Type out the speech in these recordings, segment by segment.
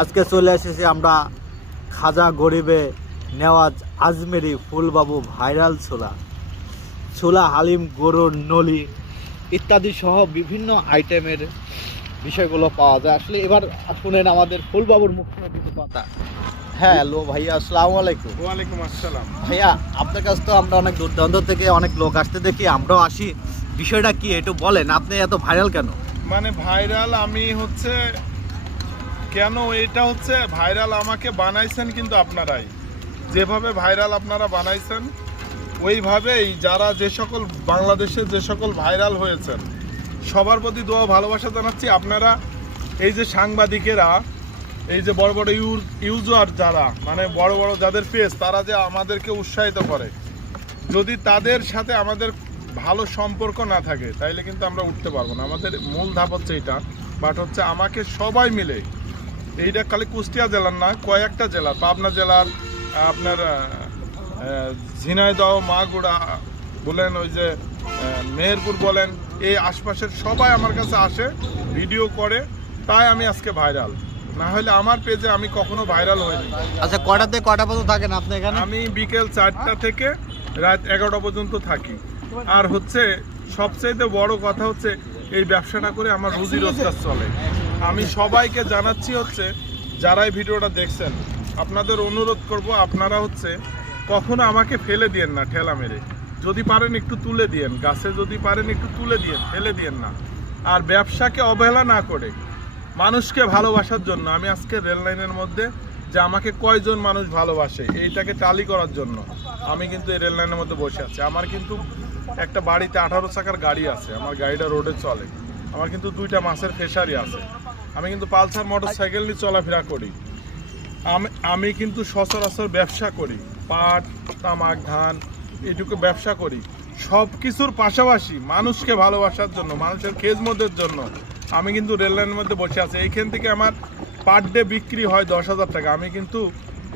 আজকে চলে এসেছি আমরা খাজা গরিবে নেওয়াজ আজমেরি ফুলবাবু ভাইরাল ছোলা। ছোলা হালিম গরুর নলি ইত্যাদি সহ বিভিন্ন আইটেমের বিষয়গুলো পাওয়া যায়। আসলে এবার শুনেন আমাদের ফুলবাবুর মুখ কিছু কথা। হ্যাঁ হ্যালো ভাইয়া আসসালামু আলাইকুম। ওয়ালাইকুম আসসালাম। ভাইয়া আপনার কাছ তো আমরা অনেক দূর দূরান্ত থেকে অনেক লোক আসতে দেখি আমরাও আসি। বিষয়টা কি একটু বলেন আপনি এত ভাইরাল কেন? মানে ভাইরাল আমি হচ্ছে কেন এটা হচ্ছে ভাইরাল আমাকে বানাইছেন কিন্তু আপনারাই। যেভাবে ভাইরাল আপনারা বানাইছেন, ওইভাবেই যারা যে সকল বাংলাদেশে যে সকল ভাইরাল হয়েছেন, সবার প্রতি দোয়া ভালোবাসা জানাচ্ছি। আপনারা এই যে সাংবাদিকেরা, এই যে বড় বড় ইউজার যারা মানে বড় বড় যাদের পেজ তারা যে আমাদেরকে উৎসাহিত করে। যদি তাদের সাথে আমাদের ভালো সম্পর্ক না থাকে, তাইলে কিন্তু আমরা উঠতে পারব না। আমাদের মূল ধাপ হচ্ছে এটা বাট হচ্ছে আমাকে সবাই মিলে এইটা খালি কুষ্টিয়া জেলার না কয়েকটা জেলা পাবনা জেলার আপনার ঝিনাইদহ মাগুড়া বলেন ওই যে মেহেরপুর বলেন এই আশপাশের সবাই আমার কাছে আসে ভিডিও করে তাই আমি আজকে ভাইরাল। না হলে আমার পেজে আমি কখনো ভাইরাল হইনি। আচ্ছা কটা থেকে কটা পর্যন্ত থাকেন আপনি এখানে? আমি বিকেল চারটা থেকে রাত এগারোটা পর্যন্ত থাকি। আর হচ্ছে সবচাইতে বড় কথা হচ্ছে এই ব্যবসাটা করে আমার রুজি রোজগার চলে। আমি সবাইকে জানাচ্ছি হচ্ছে যারা এই ভিডিওটা দেখছেন, আপনাদের অনুরোধ করব আপনারা হচ্ছে কখনো আমাকে ফেলে দিয়েন না ঠেলা মেরে। যদি পারেন একটু তুলে দিয়েন, গাছে যদি পারেন একটু তুলে দিয়েন, ফেলে দিয়েন না। আর ব্যবসাকে অবহেলা না করে, মানুষকে ভালোবাসার জন্য, আমি আজকে রেল লাইনের মধ্যে যে আমাকে কয়জন মানুষ ভালোবাসে, এইটাকে টালি করার জন্য আমি কিন্তু এই রেল লাইনের মধ্যে বসে আছি। আমার কিন্তু একটা বাড়িতে আঠারো চাকার গাড়ি আছে, আমার গাড়িটা রোডে চলে। আমার কিন্তু দুইটা মাছের ফেসারি আছে। আমি কিন্তু পালসার মোটর সাইকেল নিয়ে চলাফেরা করি। আমি কিন্তু সচরাচর ব্যবসা করি। পাট, তামাক, ধান, এটুকু ব্যবসা করি। সব কিছুর পাশাপাশি মানুষকে ভালোবাসার জন্য, মানুষের খেজমতের জন্য আমি কিন্তু রেল লাইনের মধ্যে বসে আছি। এইখান থেকে আমার পার ডে বিক্রি হয় দশ হাজার টাকা। আমি কিন্তু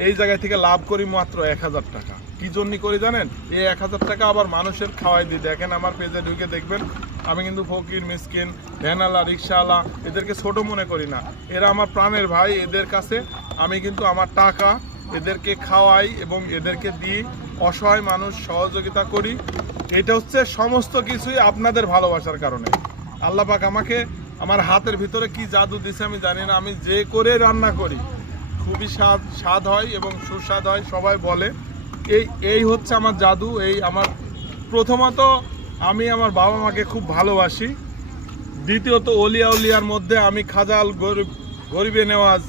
এই জায়গায় থেকে লাভ করি মাত্র এক হাজার টাকা। কি জন্য করি জানেন? এই এক হাজার টাকা আবার মানুষের খাওয়াই দিই। দেখেন আমার পেজে ঢুকে দেখবেন আমি কিন্তু ফকির, মিসকিন, ভ্যানালা রিক্সাওয়ালা এদেরকে ছোট মনে করি না। এরা আমার প্রাণের ভাই, এদের কাছে আমি কিন্তু আমার টাকা এদেরকে খাওয়াই এবং এদেরকে দিই। অসহায় মানুষ, সহযোগিতা করি। এটা হচ্ছে সমস্ত কিছুই আপনাদের ভালোবাসার কারণে। আল্লাহ পাক আমাকে আমার হাতের ভিতরে কি জাদু দিছে আমি জানি না। আমি যে করে রান্না করি, খুবই স্বাদ স্বাদ হয় এবং সুস্বাদ হয়, সবাই বলে। এই এই হচ্ছে আমার জাদু, এই আমার প্রথমত আমি আমার বাবা মাকে খুব ভালোবাসি। দ্বিতীয়ত অলিয়া উলিয়ার মধ্যে আমি খাজাল গরিব গরিবে নেওয়াজ